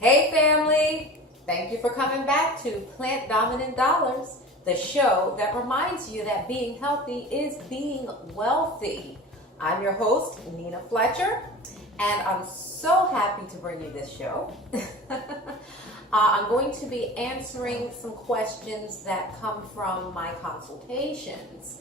Hey family! Thank you for coming back to Plant Dominant Dollars, the show that reminds you that being healthy is being wealthy. I'm your host, Nina Fletcher, and I'm so happy to bring you this show. I'm going to be answering some questions that come from my consultations.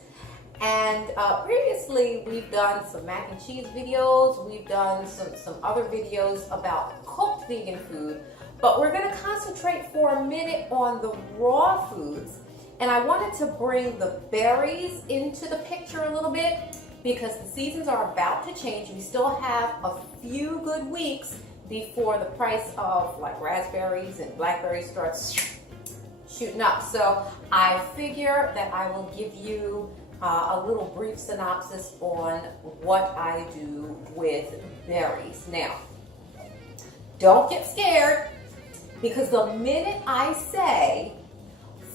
And previously we've done some mac and cheese videos, we've done some other videos about cooked vegan food, but we're going to concentrate for a minute on the raw foods. And I wanted to bring the berries into the picture a little bit because the seasons are about to change. We still have a few good weeks before the price of like raspberries and blackberries starts shooting up. So I figure that I will give you a little brief synopsis on what I do with berries. Now, don't get scared because the minute I say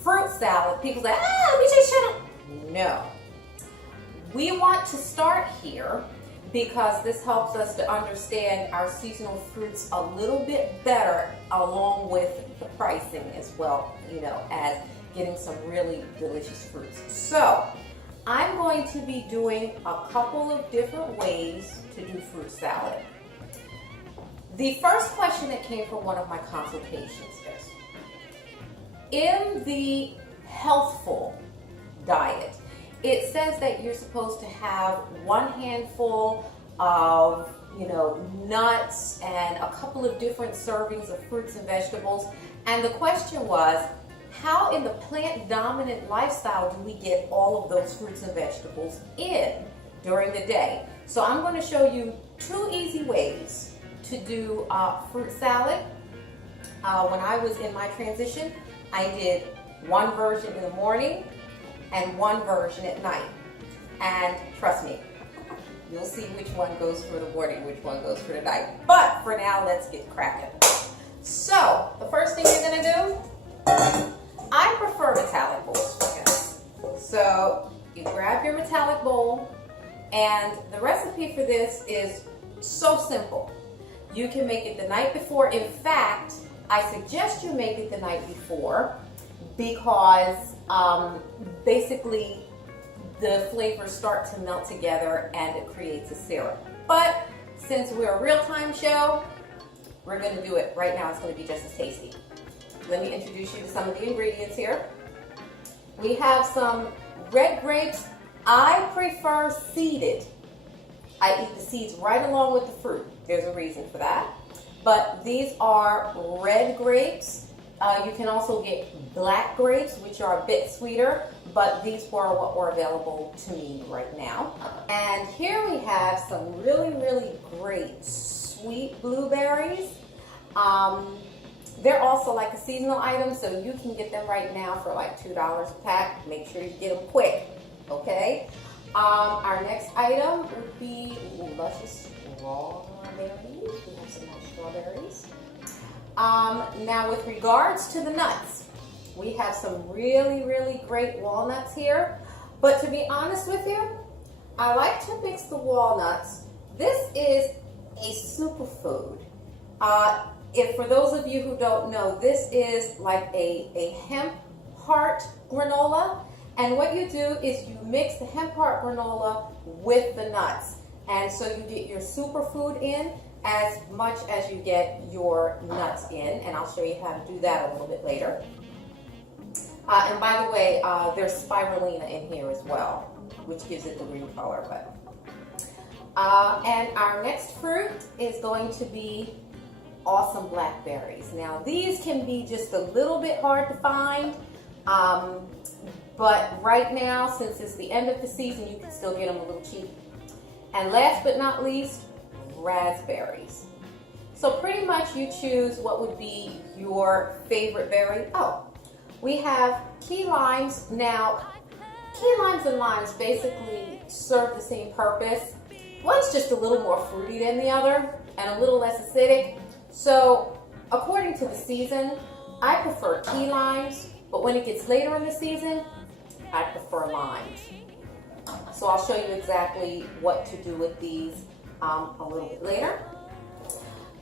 fruit salad, people say, let me just shut up. No. We want to start here because this helps us to understand our seasonal fruits a little bit better along with the pricing as well, as getting some really delicious fruits. So, I'm going to be doing a couple of different ways to do fruit salad. The first question that came from one of my consultations is, in the healthful diet, it says that you're supposed to have one handful of, nuts and a couple of different servings of fruits and vegetables. And the question was, how in the plant-dominant lifestyle do we get all of those fruits and vegetables in during the day? So I'm going to show you two easy ways to do fruit salad. When I was in my transition, I did one version in the morning and one version at night. And trust me, you'll see which one goes for the morning, which one goes for the night. But for now, let's get cracking. So the first thing you're going to do, I prefer metallic bowls for this. So you grab your metallic bowl, and the recipe for this is so simple. You can make it the night before. In fact, I suggest you make it the night before because basically the flavors start to melt together and it creates a syrup. But since we're a real-time show, we're going to do it right now. It's going to be just as tasty. Let me introduce you to some of the ingredients here. We have some red grapes. I prefer seeded. I eat the seeds right along with the fruit. There's a reason for that. But these are red grapes. You can also get black grapes, which are a bit sweeter, but these were what were available to me right now. And here we have some really, really great sweet blueberries. They're also like a seasonal item, so you can get them right now for like $2 a pack. Make sure you get them quick, okay? Our next item would be luscious strawberries. We have some more strawberries. Now with regards to the nuts, we have some really, really great walnuts here. But to be honest with you, I like to mix the walnuts. This is a superfood. If for those of you who don't know, this is like a hemp heart granola. And what you do is you mix the hemp heart granola with the nuts. And so you get your superfood in as much as you get your nuts in. And I'll show you how to do that a little bit later. And by the way, there's spirulina in here as well, which gives it the green color. And our next fruit is going to be awesome blackberries. Now these can be just a little bit hard to find, but right now, since it's the end of the season, you can still get them a little cheap. And last but not least, raspberries. So pretty much you choose what would be your favorite berry. Oh, we have key limes. Now, key limes and limes basically serve the same purpose. One's just a little more fruity than the other and a little less acidic. So, according to the season, I prefer key limes, but when it gets later in the season, I prefer limes. So I'll show you exactly what to do with these a little bit later.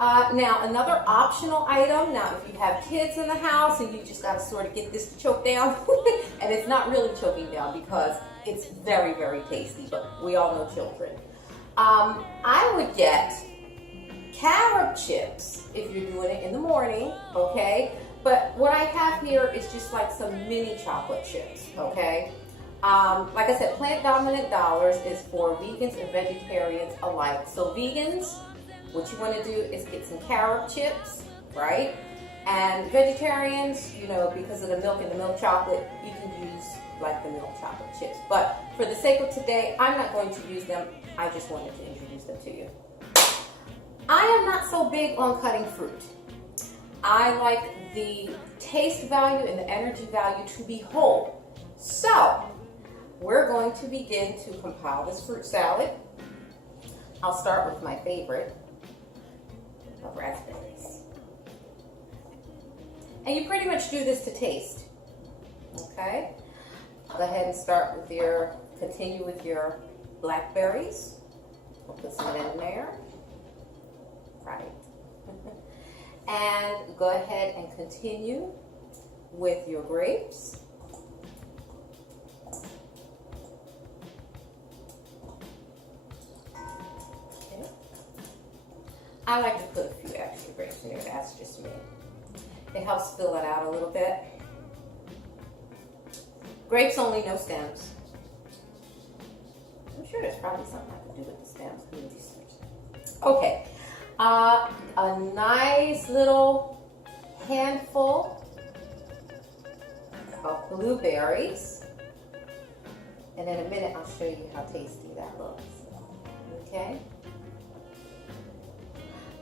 Now, another optional item, now if you have kids in the house and you just got to sort of get this to choke down, and it's not really choking down because it's very, very tasty, but we all know children. I would get carob chips if you're doing it in the morning, okay? But what I have here is just like some mini chocolate chips, okay? Like I said, Plant Dominant Dollars is for vegans and vegetarians alike. So vegans, what you want to do is get some carob chips, right? And vegetarians, you know, because of the milk and the milk chocolate, you can use like the milk chocolate chips. But for the sake of today, I'm not going to use them. I just wanted to introduce them to you. I am not so big on cutting fruit. I like the taste value and the energy value to be whole. So we're going to begin to compile this fruit salad. I'll start with my favorite of raspberries. And you pretty much do this to taste, okay? Go ahead and start with continue with your blackberries. We'll put some in there, right? And go ahead and continue with your grapes. I like to put a few extra grapes in there, that's just me. It helps fill it out a little bit. Grapes only, no stems. I'm sure there's probably something I can do with the stems. Okay, a nice little handful of blueberries. And in a minute, I'll show you how tasty that looks. Okay?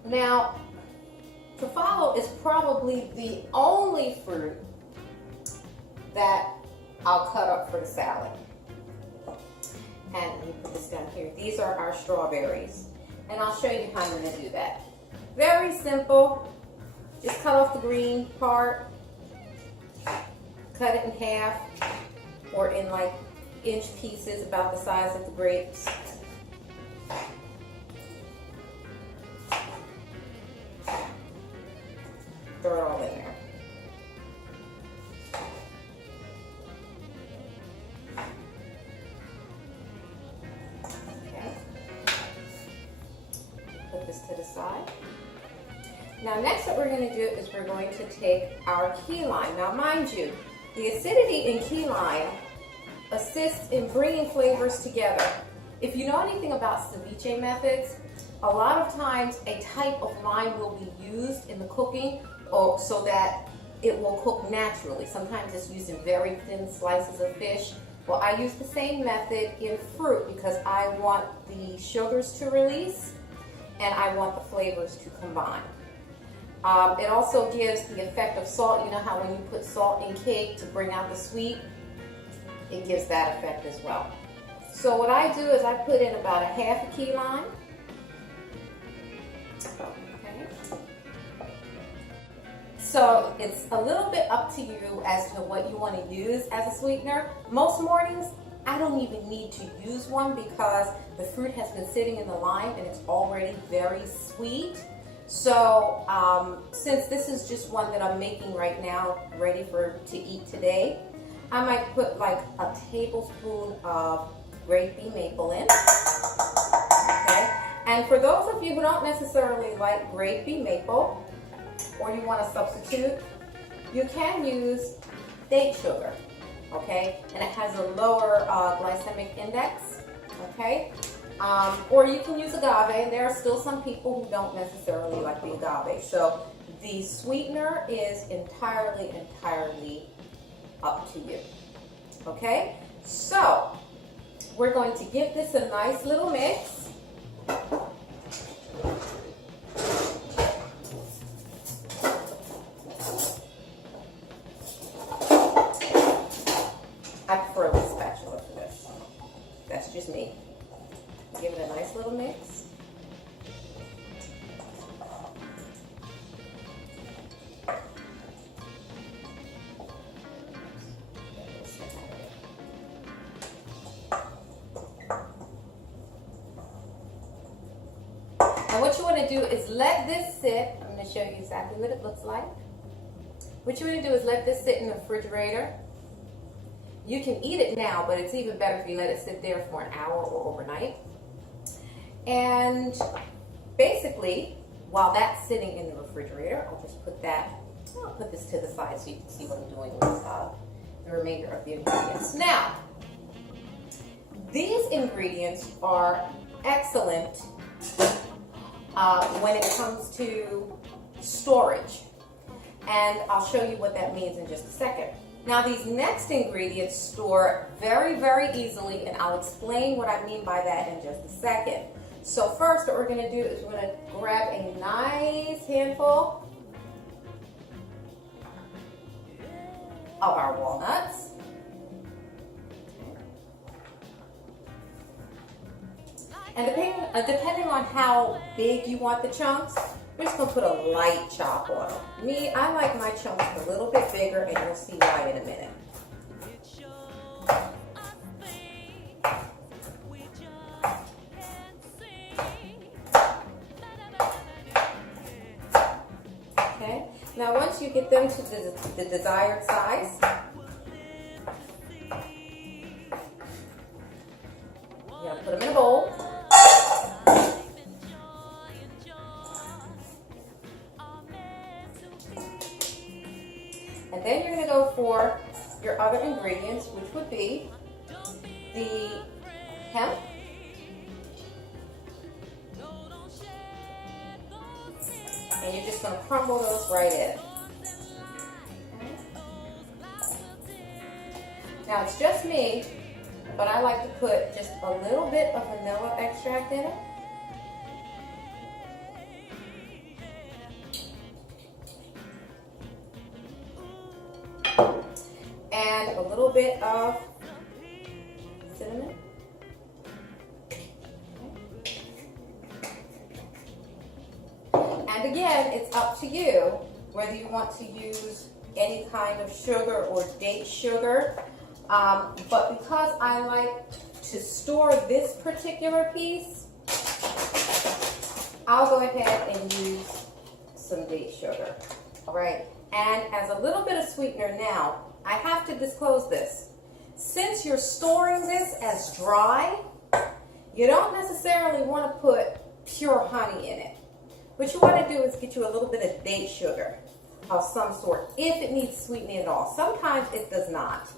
Now, to follow is probably the only fruit that I'll cut up for the salad. And let me put this down here. These are our strawberries. And I'll show you how I'm going to do that. Very simple. Just cut off the green part. Cut it in half or in like inch pieces about the size of the grapes. Throw it all in there. Okay. Put this to the side. Now next what we're going to do is we're going to take our key lime. Now mind you, the acidity in key lime assists in bringing flavors together. If you know anything about ceviche methods, a lot of times a type of lime will be used in the cooking so that it will cook naturally. Sometimes it's used in very thin slices of fish. Well, I use the same method in fruit because I want the sugars to release and I want the flavors to combine. It also gives the effect of salt. You know how when you put salt in cake to bring out the sweet, it gives that effect as well. So what I do is I put in about a half a key lime. So it's a little bit up to you as to what you want to use as a sweetener. Most mornings, I don't even need to use one because the fruit has been sitting in the lime and it's already very sweet. So since this is just one that I'm making right now, ready to eat today, I might put like a tablespoon of grape bee maple in. Okay. And for those of you who don't necessarily like grape bee maple, or you want to substitute, you can use date sugar, okay? And it has a lower glycemic index, okay? Or you can use agave, and there are still some people who don't necessarily like the agave. So the sweetener is entirely up to you, okay? So we're going to give this a nice little mix. I prefer a spatula for this. That's just me. Give it a nice little mix. what you want to do is let this sit. I'm going to show you exactly what it looks like. What you want to do is let this sit in the refrigerator. You can eat it now, but it's even better if you let it sit there for an hour or overnight. And basically, while that's sitting in the refrigerator, I'll put this to the side so you can see what I'm doing with the remainder of the ingredients. Now, these ingredients are excellent when it comes to storage. And I'll show you what that means in just a second. Now, these next ingredients store very, very easily, and I'll explain what I mean by that in just a second. So first, what we're going to do is we're going to grab a nice handful of our walnuts. And depending on how big you want the chunks, we're just going to put a light chop on them. Me, I like my chunks a little bit bigger, and you'll see why in a minute. Okay, now once you get them to the desired size, you're going to put them in a bowl. And then you're going to go for your other ingredients, which would be the hemp, and you're just going to crumble those right in. Now, it's just me, but I like to put just a little bit of vanilla extract in it. And a little bit of cinnamon. And again, it's up to you whether you want to use any kind of sugar or date sugar. But because I like to store this particular piece, I'll go ahead and use some date sugar. All right. And as a little bit of sweetener now, I have to disclose this. Since you're storing this as dry, you don't necessarily want to put pure honey in it. What you want to do is get you a little bit of date sugar of some sort, if it needs sweetening at all. Sometimes it does not,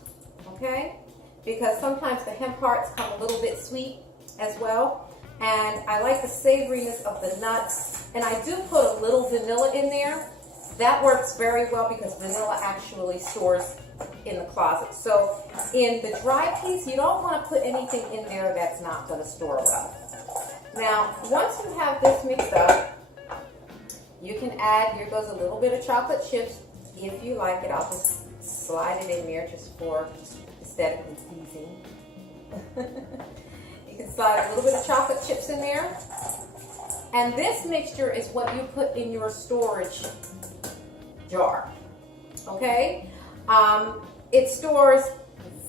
okay? Because sometimes the hemp hearts come a little bit sweet as well. And I like the savoriness of the nuts. And I do put a little vanilla in there. That works very well because vanilla actually stores in the closet. So in the dry piece, you don't want to put anything in there that's not going to store well. Now, once you have this mixed up, you can add, here goes a little bit of chocolate chips. If you like it, I'll just slide it in there just for aesthetically pleasing. You can slide a little bit of chocolate chips in there. And this mixture is what you put in your storage jar, okay? It stores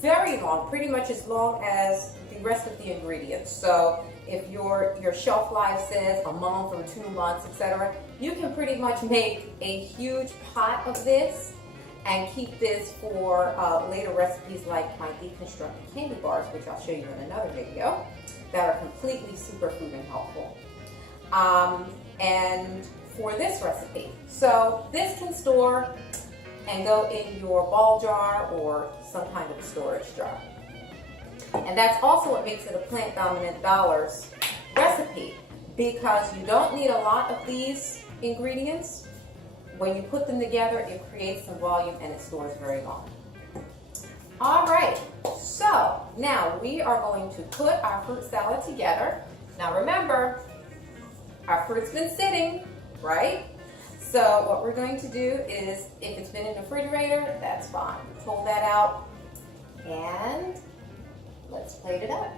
very long, pretty much as long as the rest of the ingredients. So if your shelf life says a month or 2 months, etc., you can pretty much make a huge pot of this and keep this for later recipes like my deconstructed candy bars, which I'll show you in another video, that are completely superfood and helpful. And for this recipe, so this can store and go in your ball jar or some kind of a storage jar. And that's also what makes it a Plant Dominant Dollars recipe, because you don't need a lot of these ingredients. When you put them together, it creates some volume and it stores very long. All right, so now we are going to put our fruit salad together. Now remember, our fruit's been sitting, right? So what we're going to do is, if it's been in the refrigerator, that's fine. Pull that out and let's plate it up.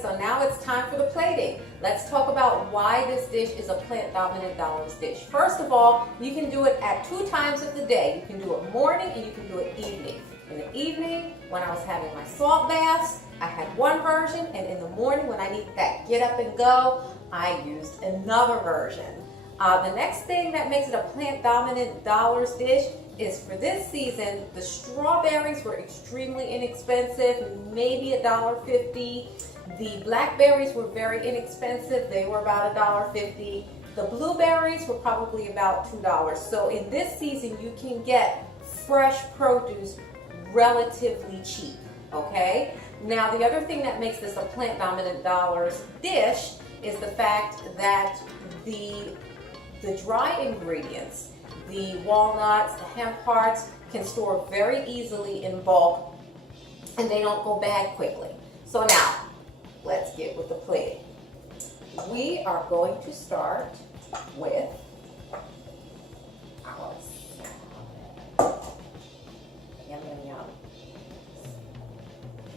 So now it's time for the plating. Let's talk about why this dish is a Plant Dominant Dollars dish. First of all, you can do it at 2 times of the day. You can do it morning and you can do it evening. In the evening, when I was having my salt baths, I had one version, and in the morning when I need that get up and go, I used another version. The next thing that makes it a Plant Dominant Dollars dish is, for this season, the strawberries were extremely inexpensive, maybe $1.50. The blackberries were very inexpensive. They were about $1.50. The blueberries were probably about $2. So in this season, you can get fresh produce relatively cheap, okay? Now, the other thing that makes this a Plant Dominant Dollars dish is the fact that the dry ingredients, the walnuts, the hemp hearts, can store very easily in bulk, and they don't go bad quickly. So now, let's get with the plating. We are going to start with our salad. Yum, yum, yum.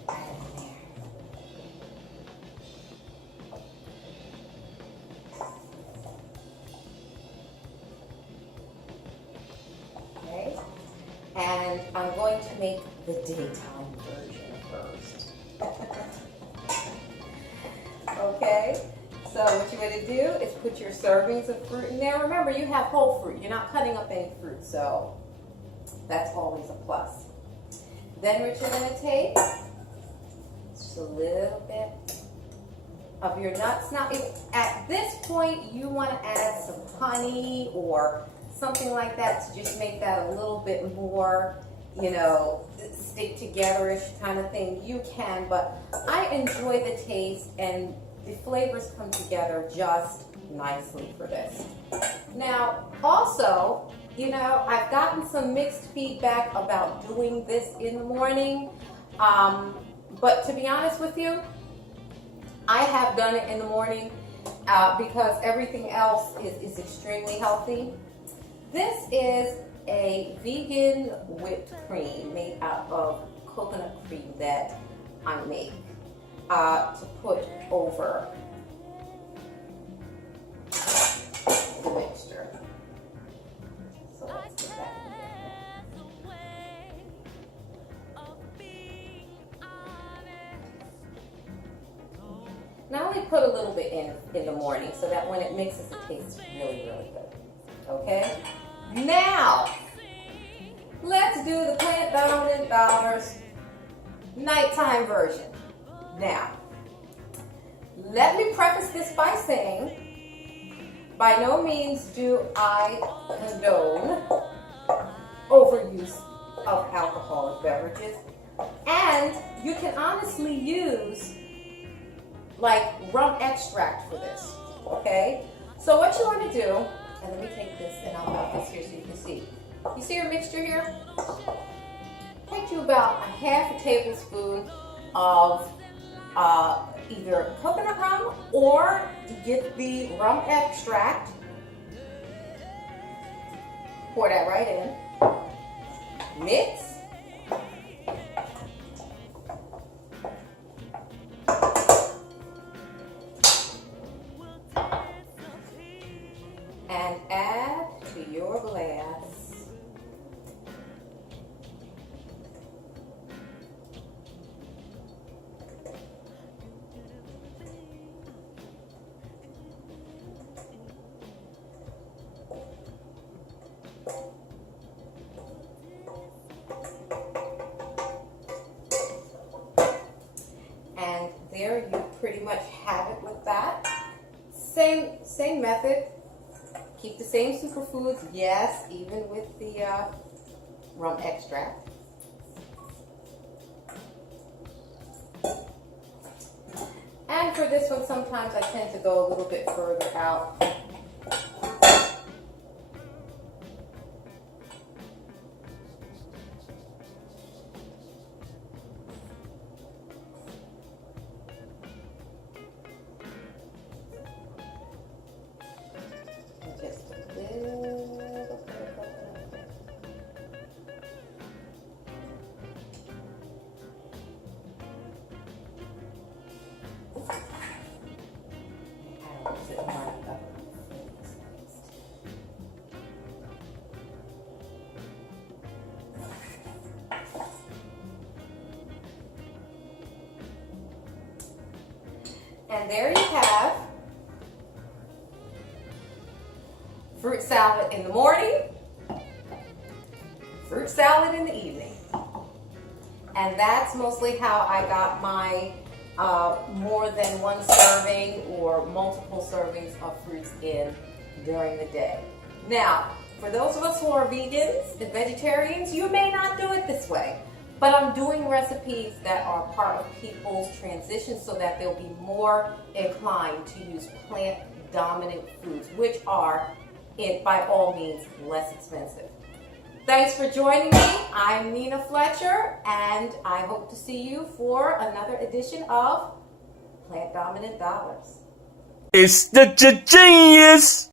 Right in there. Okay, and I'm going to make the daytime version first. Okay, so what you're going to do is put your servings of fruit in there. Remember, you have whole fruit. You're not cutting up any fruit, so that's always a plus. Then what you're going to take just a little bit of your nuts. Now, if at this point you want to add some honey or something like that to just make that a little bit more, you know, stick together-ish kind of thing, you can, but I enjoy the taste and the flavors come together just nicely for this. Now, also, you know, I've gotten some mixed feedback about doing this in the morning, but to be honest with you, I have done it in the morning because everything else is extremely healthy. This is a vegan whipped cream made out of coconut cream that I make to put over the mixture. So let's get that in there. Now I only put a little bit in the morning so that when it mixes, it tastes really, really good. Okay? Now, let's do the Plant Dominant Dollars nighttime version. Now, let me preface this by saying, by no means do I condone overuse of alcoholic beverages, and you can honestly use like rum extract for this, okay? So what you want to do, and let me take this and I'll put this here so you can see. You see your mixture here? Take you about a half a tablespoon of either coconut rum or get the rum extract. Pour that right in. Mix. And add to your glass and there you pretty much have it with that. Same method. Keep the same superfoods, yes, even with the rum extract. And for this one, sometimes I tend to go a little bit further out. Just a little bit of coconut. And there you have fruit salad in the morning, fruit salad in the evening. And that's mostly how I got my more than one serving or multiple servings of fruits in during the day. Now, for those of us who are vegans and vegetarians, you may not do it this way, but I'm doing recipes that are part of people's transition so that they'll be more inclined to use plant-dominant foods, which are, by all means, less expensive. Thanks for joining me. I'm Nina Fletcher, and I hope to see you for another edition of Plant Dominant Dollars. It's the genius!